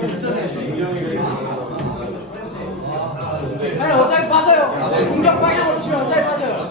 아니 어차피 빠져요 네, 공격 방향으로 치면 어차피 빠져요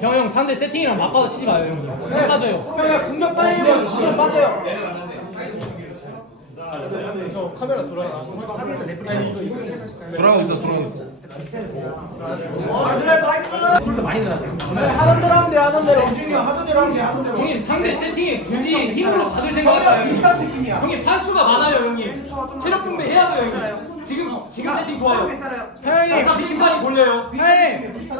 형형 아, 아, 아. 상대 세팅이랑 맞바아 치지 마요 형님 형 어, 네, 그래, 빠져요 형형 그래, 공격, 어, 네, 그래, 그래, 공격 방향으로 치면 빠져요 네, 네, 네. 저, 카메라 돌아돌아가 있어 돌아가 있어 아, 술도 어, uh. 어, 많이 들어갔네 하던 대로 하면 돼 하던 대로 영준이야 하던 대로 하면 돼 하던 대로 형님 상대 세팅이 굳이 힘으로 받을 생각이야 형님 판수가 많아요 형님 체력 분배 해야 돼요 형님 지금 어. 지금 나... 세팅 좋아요 형님 어차피 심판이 볼래요 형님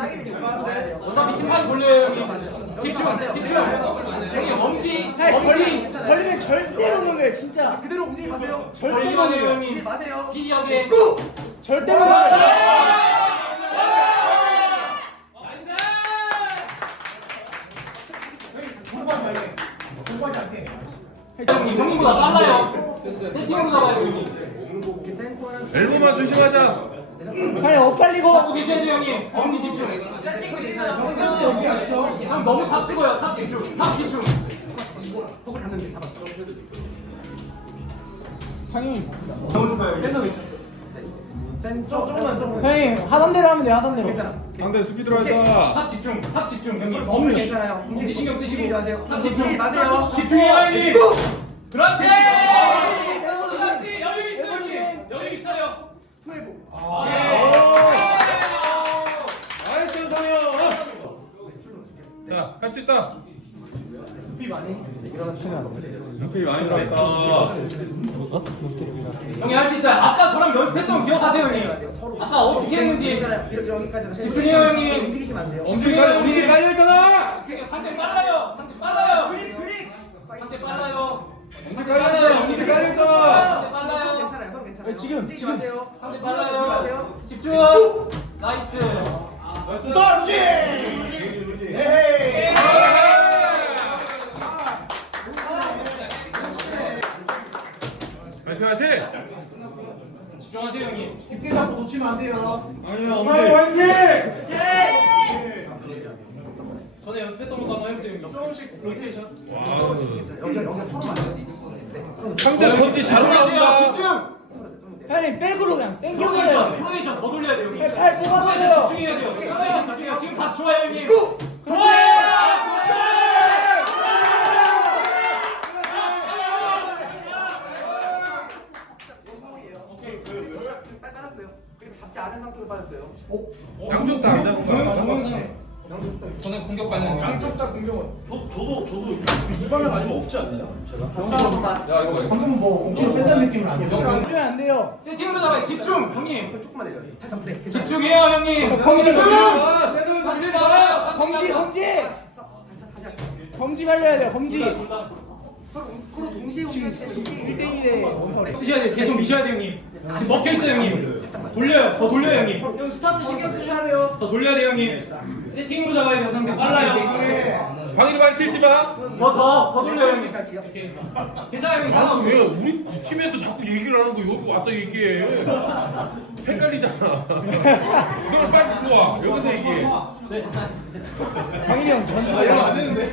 어차피 심판이 볼래요 형님 집중 집중 형님 엄지 엄지 걸리면 절대로 넘어요 진짜 그대로 움직이면 돼요 절대로 넘어요 형님 스피디하게 절대로 넘어요 형님보다 빨라요. 세팅형사 봐요, 형님. 엘보만 조심하자. 빨리 엇갈리고. 잡고 계셔야 형님. 엄지 집중. 너무 탑 찍어요. 탑 집중. 탑 집중. 너무 좋아요. 핸드 센터 조금만 조금만 어 형님 하단 대로 하면 돼 하단 돼요. 대로 괜찮아 안돼 수비 들어가자 팝 집중 팝 집중 형님 너무 괜찮아요 엄지 신경 범진 쓰시고 하세요 팝 집중 맞아요 집중해 형님 그렇지 그렇지 여유 있어 형님 여유 있어요 투에보 나이스 성형자할수 있다 수비 많이 시간. 수비 많이 들어갔다 어? 형이 할수 있어요. 아까 저랑 연습했던 거 기억하세요, 음, 형님? 4회. 아까 어떻게 beating, 했는지. 이러, 집중해요, 형님. 움직이시면 안 돼요. 움직여요, 움직여요. 움직여요, 움직여요. 빨라요. 상대 빨라요. 그립, 그립. 상대 빨라요. 움직여요, 움직여요. 상대 빨라요. 괜찮아요, 괜찮아요. 지금, 지금. 상대 빨라요. 집중. 나이스. 스타트! 대표 집중하세요 형님 이게 잡고 놓치면 안 돼요 아니요 안 돼요 화이팅! 예! 예! 전에 연습했던 것도 해보세요 조금씩 로테이션 와 여기 여기 서로 맞아요 상대 어, 전지 잘 올라간다 형님 백으로 그냥 땡겨 로테이션 더 돌려야 돼요 형님. 팔, 팔 뽑아주세요 집중해야 돼요 로테이션 집 지금 다좋아 형님 잡지 않은 상태로 받았어요 어? 어? 양쪽다. 전에 공격받는 거야. 양 공격은. 저, 저도 저도 어, 이방을 많이 먹지 않나요? 않나? 제가. 영어, 야 이거 방금 나. 뭐 공격 뺀다 느낌 아니에안 돼요. 세팅으나와 집중, 집중, 형님. 조금만 해요. 살짝 돼. 집중해요, 형님. 검지 검지. 검지 검지. 발려야 돼 검지. 서로 동시에 움직이대1에 쓰셔야 돼요 계속 미셔야 돼요 형님 지금 먹혀어요 형님 돌려요 더 돌려요 failures, 형님 형 스타트 신경 쓰셔야 돼요 더 돌려야 돼 형님 세팅으로 잡아야 돼요 상대 빨라요 광희를 빨리 틀지 마. 더 더 더 돌려요 형님. 괜찮아요 형님. 아니, 왜 우리 팀에서 자꾸 얘기를 하는 거 여기 왔서 얘기해. 헷갈리잖아. 이걸 빨리 모아 여기서 얘기해. 네. 광희 형전투안 되는데.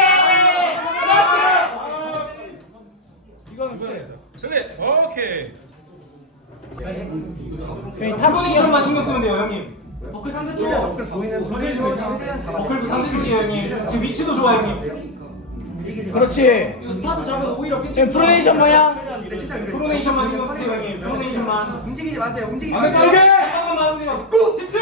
형이 탑시기처럼 신경 쓰면 돼요 형님 버클 상대 쪽이 버클 보이는 상대 쪽이야 버클도 상대 쪽이야 형님 지금 위치도 좋아 형님 그렇지 스타트 잡으면 오히려 지금 프로네이션 뭐야? 프로네이션만 신경 쓰세요 형님 프로네이션만 움직이지 마세요 움직이지 마세요 안 돼! 잠깐만 형님 꾹! 집중!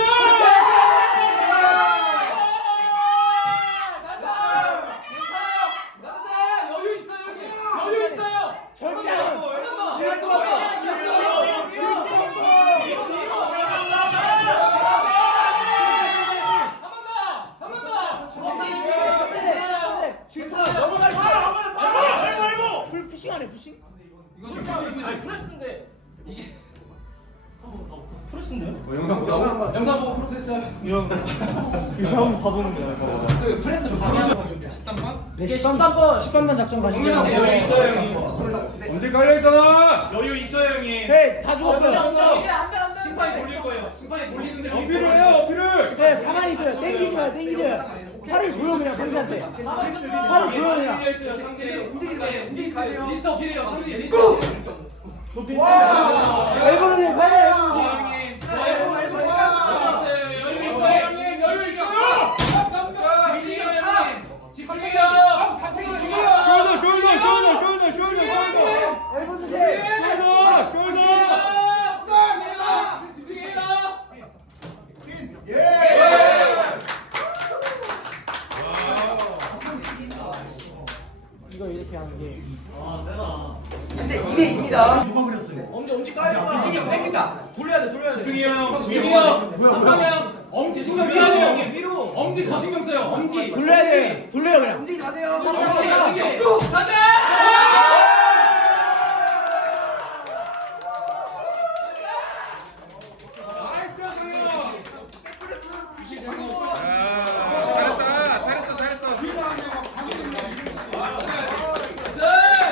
아 이거 아, 프레스인데 이게 어, 뭐, 어, 프레스인데요? 어, 영상 보고 영상 보고 프로테스 하겠습니다 이형 봐보는 거야 프레스 좀 13번? 네 13번 1번만 작전 어, 가시죠 어요형 언제 어, 깔려있잖아 여유 어, 있어요 형 네다 죽었어요 신발이 돌릴 거예요 신발이 돌리는데 어필을 해요 어필을 네 가만히 있어요 땡기지 마요 기요 팔을 조용해라 어, 그래, 상대한테 팔을 조용해라 움직요 이게 아, 세다. 근데 입에 입니다. 누가 그렸어? 네. 엄지, 엄지 까야 봐. 지금 뺏기다. 돌려야 돼, 돌려야 돼. 지중이 형, 지중이 형. 뭐야, 뭐 형. 엄지 신경 써요. 미안 형님. 미루. 엄지 더 신경 써요. 엄지. 엄지. 돌려야 돼. 돌려요, 그냥. 엄지 가세요. 엄지 가세요. 가자! 엄지. 가자. 가자. 가자.